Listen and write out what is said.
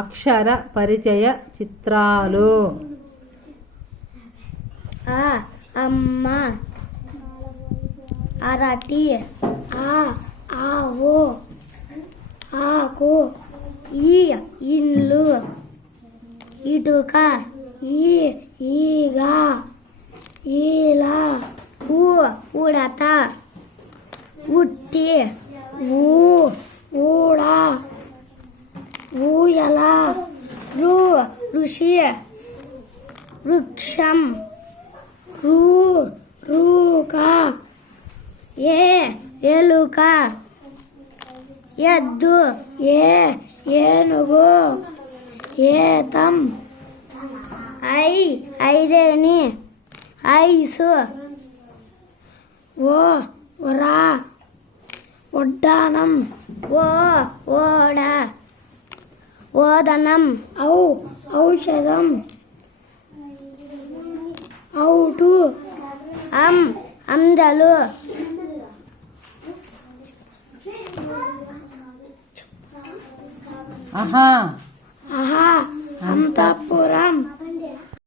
అక్షర పరిచయ చిత్రాలు. ఆ అమ్మ, అరటి, ఆవు, ఆకు, ఇల్లు, ఇటుక, ఈగ, ఈల, ఉడత, ఉట్టి, ఊడ, ఊయల, ఋషి, వృక్షం, రూక, ఎలుక, ఎద్దు, ఏనుగు, ఏతం, ఐరేణి, ఐసు, ఒరా, ఒడ్డానం, ఓడ, ఓదనం, ఔషధం, ఔటు, అందలు, ఆహా అంతఃపురం,